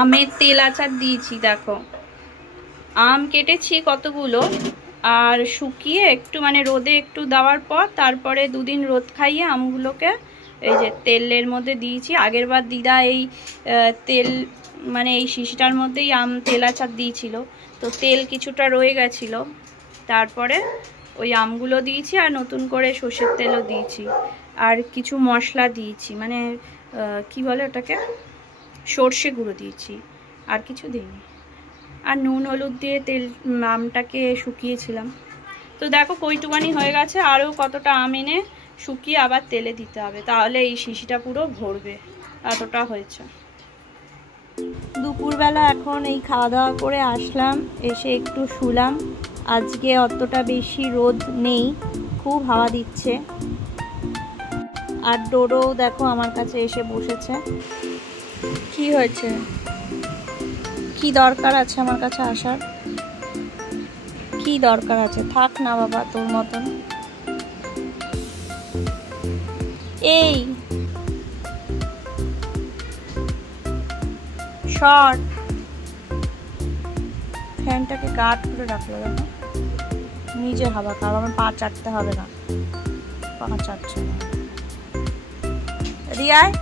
আমের তেল আচার দিয়েছি। দেখো আম কেটেছি কতগুলো, আর শুকিয়ে একটু মানে রোদে একটু দেওয়ার পর তারপরে দুদিন রোদ খাইয়ে আমগুলোকে এই যে তেলের মধ্যে দিয়েছি। আগের বার দিদা এই তেল মানে এই শিশিটার মধ্যেই আম তেল আচার দিয়েছিল, তো তেল কিছুটা রয়ে গেছিল, তারপরে ওই আমগুলো দিয়েছি আর নতুন করে সর্ষের তেলও দিয়েছি, আর কিছু মশলা দিয়েছি, মানে কি বলে ওটাকে, সর্ষে গুঁড়ো দিয়েছি, আর কিছু দিইনি। আর নুন হলুদ দিয়ে তেল আমটাকে শুকিয়েছিলাম। তো দেখো কইটুকানি হয়ে গেছে, আরও কতটা আম এনে শুকিয়ে আবার তেলে দিতে হবে, তাহলে এই শিশিটা পুরো ভরবে। এতটা হয়েছে। দুপুরবেলা এখন এই খাওয়া দাওয়া করে আসলাম, এসে একটু শুলাম। আজকে অতটা বেশি রোদ নেই, খুব হাওয়া দিচ্ছে। আর ডোডো দেখো আমার কাছে এসে বসেছে। কি হয়েছে? কি দরকার আছে আমার কাছে আসার? কি দরকার আছে? থাক না বাবা তোর মতন। এই শর্ট ফ্যানটাকে গার্ড করে রাখলো, দেখো নিজে হাওয়া খাও, আমার পা চাটতে হবে না, পা চাটছে না। রিয়ায়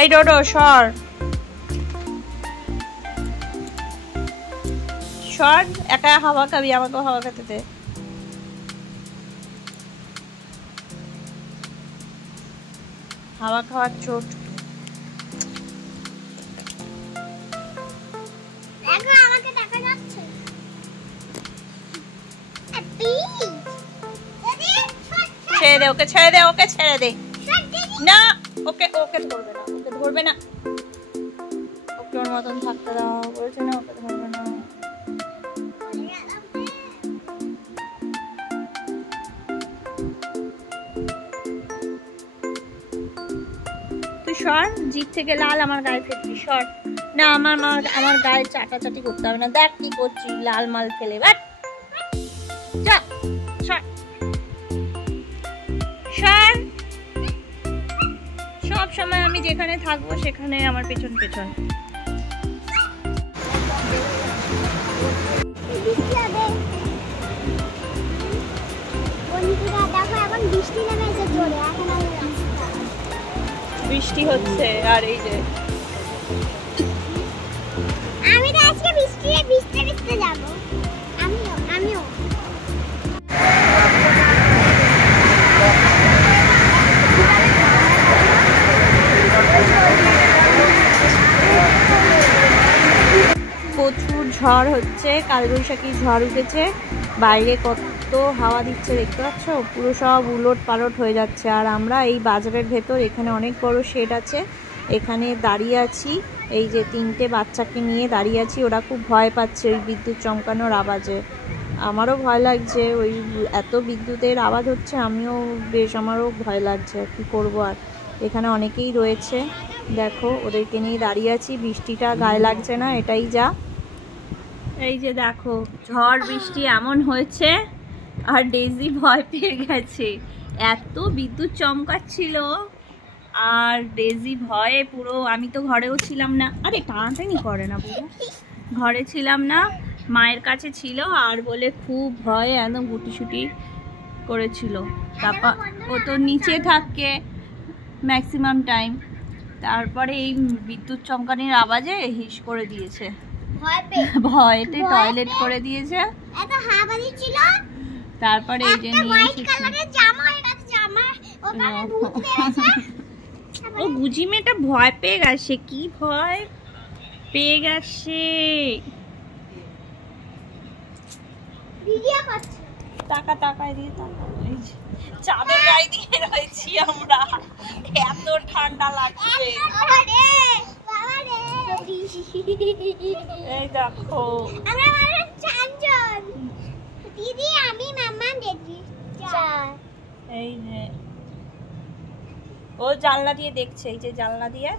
এই ডোডো সর সর, একা হাওয়া খাবি, আমাকেও হাওয়া খেতে দে। হাওয়া খাওয়ার চোট। ছেড়ে দে ওকে, ছেড়ে দে ওকে, ছেড়ে দে না ওকে, ওকে ধরবে না, ওকে ধরবে না, ওকে ওর মতন থাকতে দাও, বলছে না ওকে ধরবে না। তুই সর, জিভ থেকে লাল আমার গায়ে ফেলবি, সর না। আমার গায়ে চাটাচাটি করতে হবে না, দেখ কি করছি, লাল মাল ফেলে বাট যা, সর সর। সব সময় আমি যেখানে থাকবো সেখানে আমার পেছন পেছন। বৃষ্টি হচ্ছে, আর এই যে আমি তো আজকে ভিজতে যাবো। আমিও প্রচুর ঝড় হচ্ছে, কালবৈশাখী ঝড় উঠেছে, বাইরে কত হাওয়া দিচ্ছে দেখতে পাচ্ছ, পুরো সব উলট পালট হয়ে যাচ্ছে। আর আমরা এই বাজারের ভেতর, এখানে অনেক বড় শেড আছে, এখানে দাঁড়িয়ে আছি, এই যে তিনটে বাচ্চাকে নিয়ে দাঁড়িয়ে আছি, ওরা খুব ভয় পাচ্ছে ওই বিদ্যুৎ চমকানোর আওয়াজে। আমারও ভয় লাগছে, ওই এত বিদ্যুতের আওয়াজ হচ্ছে, আমারও ভয় লাগছে, কি করব। আর এখানে অনেকেই রয়েছে, দেখো ওদেরকে নিয়ে দাঁড়িয়ে আছি, বৃষ্টিটা গায়ে লাগছে না, এটাই যা। এই যে দেখো ঝড় বৃষ্টি এমন হয়েছে, আর ডেজি ভয় পেয়ে গেছে, এত বিদ্যুৎ চমকাচ্ছিল, আর ডেজি ভয়ে পুরো, আমি তো ঘরেও ছিলাম না, আরে টানাটানি করে না পুরো, ঘরে ছিলাম না, মায়ের কাছে ছিল, আর বলে খুব ভয়ে একদম গুটিসুটি করেছিল। তারপর ও তো নিচে থাকে ম্যাক্সিমাম টাইম, তারপরে এই বিদ্যুৎ চমকানির আওয়াজে হিস করে দিয়েছে, ভয়েতে টয়লেট করে দিয়েছে। তারপরে এই যে ও গুজি মেয়েটা ভয় পেয়ে গেছে, কি ভয় পেয়ে গেছে। টাকা টাকায় দিয়ে চাঁদের গায়ে দিয়ে রয়েছি আমরা, এত ঠান্ডা লাগছে। এই দেখো দিদি, আমি মাম্মা দেখি বাচ্চা এই যে ও জানলা দিয়ে দেখছে, এই যে জানলা দিয়ে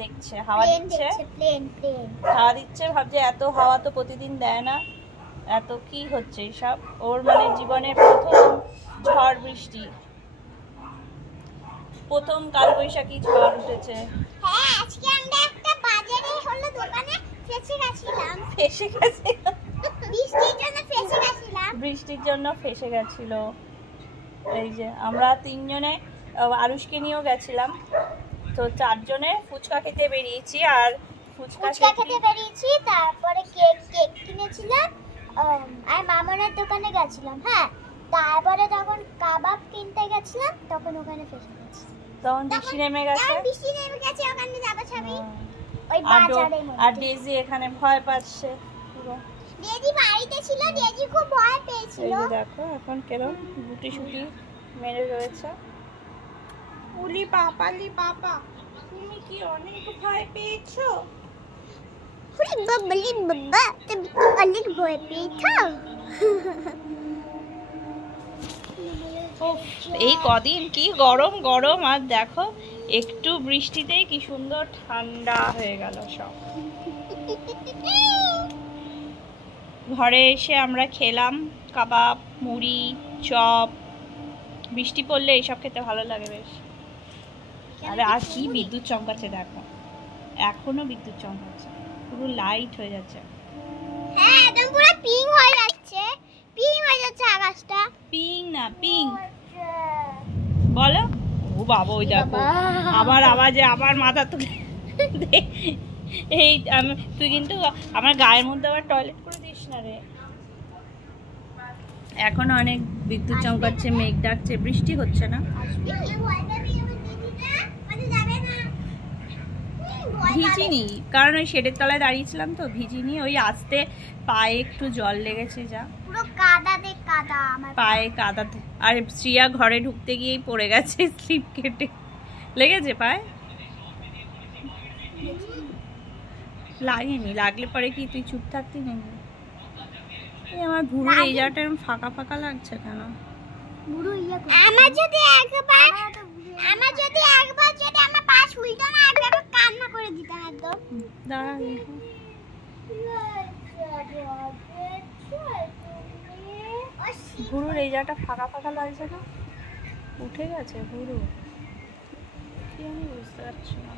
দেখছে, হাওয়া দিচ্ছে, প্লেন প্লেন হাওয়া দিচ্ছে, ভাবছে এত হাওয়া তো প্রতিদিন দেয় না, এত কি হচ্ছে এইসব। ওর মানে জীবনের প্রথম ঝড় বৃষ্টি, প্রথম কালবৈশাখী ঝড় উঠেছে। হ্যাঁ আজকে আমরা একটা বাজারে হলো দোকানে ফেসে গেছিলাম, ফেসে গেছে, বৃষ্টির জন্য ফেসে গেছিলাম, বৃষ্টির জন্য ফেসে গেছিল। এই যে আমরা তিনজনে আরুষকে নিয়েও গেছিলাম, তো চারজনে ফুচকা খেতে বেরিয়েছি। আর ফুচকা খেতে বেরিয়েছি, তারপরে কেক কিনেছিলাম, আর মামনের দোকানে গেছিলাম। হ্যাঁ তারপরে তখন কাবাব কিনতে গেছিলাম, তখন ওখানে ফেসে গেছি। তখন বৃষ্টি নেমে গেছে, ওখানে যাবো ছবি ওই বাজারের মধ্যে। আর ডেজি এখানে ভয় পাচ্ছে পুরো। ডেজি বাড়িতে ছিল, ডেজি খুব ভয় পেয়েছিল। এই যে দেখো এখন কেরম গুটি সুটি মেরে রয়েছে। উলি পাপা তুমি কি অনেক ভয় পেয়েছো? বাবা তুমি তো অনেক ভয় পেয়েছো। এই কদিন কি গরম গরম, আর দেখো একটু বৃষ্টিতেই কি সুন্দর ঠান্ডা হয়ে গেল সব। ঘরে এসে আমরা খেলাম কাবাব, মুড়ি, চপ। বৃষ্টি পড়লে এইসব খেতে ভালো লাগে বেশ। আরে আর কি বিদ্যুৎ চমকাচ্ছে দেখো, এখনো বিদ্যুৎ চমকাচ্ছে, পুরো লাইট হয়ে যাচ্ছে। হ্যাঁ একদম পুরো পিঙ্ক হয়ে যাচ্ছে, পিঙ্ক হয়ে যাচ্ছে আকাশটা। পিং না পিং বলো। ও বাবা ওই দেখো আবার আওয়াজে আবার মাথা তুলে এই তুই কিন্তু আমার গায়ের মধ্যে আবার টয়লেট করে দিস না রে। এখন অনেক বিদ্যুৎ চমকাচ্ছে, মেঘ ডাকছে, বৃষ্টি হচ্ছে না। ভিজিনি, কারণ ওই শেডের তলায় দাঁড়িয়েছিলাম তো, ভিজিনি। ওই আসতে পায়ে একটু জল লেগেছে, যা পুরো কাদাতে কাদা আমার পায়ে কাদাতে। আর শ্রিয়া ঘরে ঢুকতে গিয়েই পড়ে গেছে, স্লিপ কেটে লেগেছে পায়ে। লাগেনি, লাগলে পরে কি তুই চুপ থাকতি নাকি? আমার ভুরুর এই জায়গাটা এরকম ফাঁকা ফাঁকা লাগছে কেন? আমার যদি একবার যদি আমার পা ছুঁইতো না, একবার কান্না করে দিতাম একদম। দাঁড়া, ভুরুর এই জায়গাটা ফাঁকা ফাঁকা লাগছে না, উঠে গেছে ভুরু, কি আমি বুঝতে পারছি না।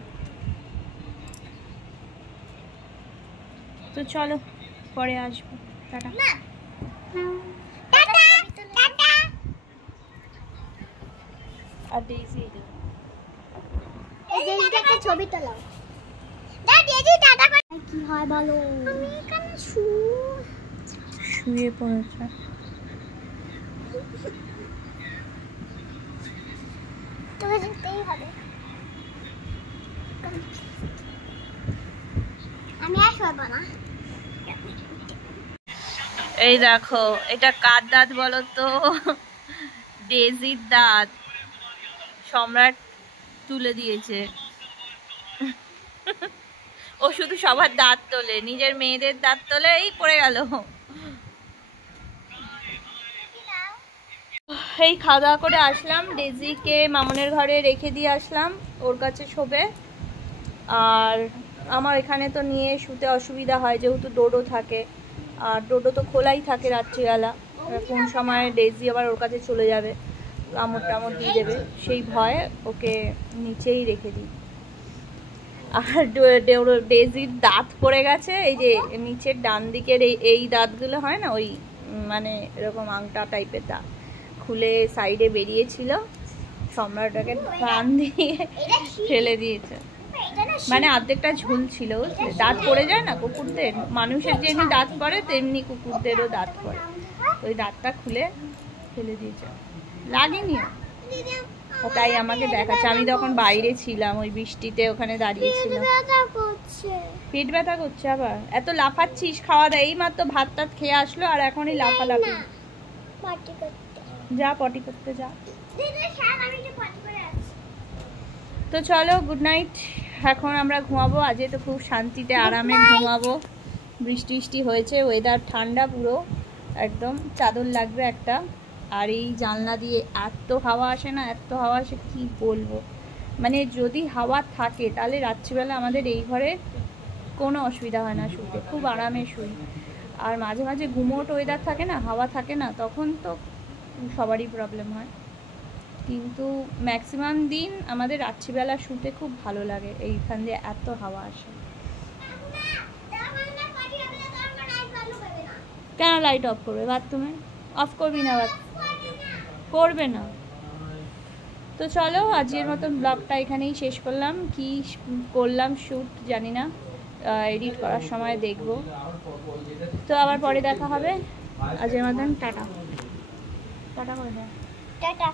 তো চলো পরে আসবো, টাটা। আর ডেইজি একটা ছবি তোলাও। ডেইজি টাটা করে কি হয় বলো? আমি এখানে শুয়ে পড়েছে। তোকে যেতেই হবে, আমি আর শোবো না। এই দেখো এটা কার দাঁত বলো তো? ডেজির দাঁত সম্রাট তুলে দিয়েছে। ও শুধু সবার দাঁত তোলে, নিজের মেয়েদের দাঁত তোলে, এই পড়ে গেল। এই খাওয়া দাওয়া করে আসলাম, ডেজিকে মামনের ঘরে রেখে দিয়ে আসলাম, ওর কাছে শোবে। আর আমার এখানে তো নিয়ে শুতে অসুবিধা হয়, যেহেতু ডোডো থাকে, আর ডোডো তো খোলাই থাকে রাত্রিবেলা, কোন সময় ডেজি আবার ওর কাছে চলে যাবে, কামড় টামড় দিয়ে দেবে, সেই ভয়ে ওকে নিচেই রেখে দিই। আর ডেজির দাঁত পড়ে গেছে, এই যে নিচের ডান দিকের এই দাঁতগুলো হয় না, ওই মানে এরকম আংটা টাইপের দাঁত খুলে সাইডে বেরিয়েছিল, সম্রাটটাকে প্রাণ দিয়ে ফেলে দিয়েছে। মানে অর্ধেকটা ঝুল ছিল, দাঁত পড়ে যায় না কুকুরদের, মানুষের যেমনি দাঁত পড়ে তেমনি কুকুরদেরও দাঁত পড়ে, ওই দাঁতটা খুলে ফেলে দিয়েছে। লাগেনি, তাই আমাকে দেখাচ্ছে। আমি তখন বাইরে ছিলাম, ওই বৃষ্টিতে ওখানে দাঁড়িয়েছিলাম। পেট ব্যথা করছে আবার, এত লাফাচ্ছিস? খাওয়া দাওয়া এই মাত্র ভাত টাত খেয়ে আসলো আর এখনই লাফালাফি। যা পটি করতে যা। তো চলো গুড নাইট, এখন আমরা ঘুমাবো। আজকে তো খুব শান্তিতে আরামে ঘুমাবো, বৃষ্টি বৃষ্টি হয়েছে, ওয়েদার ঠান্ডা পুরো একদম, চাদর লাগবে একটা। আর এই জানলা দিয়ে এত হাওয়া আসে না, এত হাওয়া আসে কি বলবো। মানে যদি হাওয়া থাকে তাহলে রাত্রিবেলা আমাদের এই ঘরে কোনো অসুবিধা হয় না শুতে, খুব আরামে শুই। আর মাঝে মাঝে গুমোট ওয়েদার থাকে না, হাওয়া থাকে না, তখন তো সবারই প্রবলেম হয়। কিন্তু ম্যাক্সিমাম দিন আমাদের রাত্রিবেলা শুতে খুব ভালো লাগে, এইখান দিয়ে এত হাওয়া আসে। কেন লাইট অফ করবে বাথরুমে? অফ করবি না? করবে না তো চলো, আজকের মতন ব্লগটা এখানেই শেষ করলাম। কি করলাম শ্যুট জানি না, এডিট করার সময় দেখব। তো আবার পরে দেখা হবে। আজকের মতন টাটা। টাটা করে দাও। টাটা।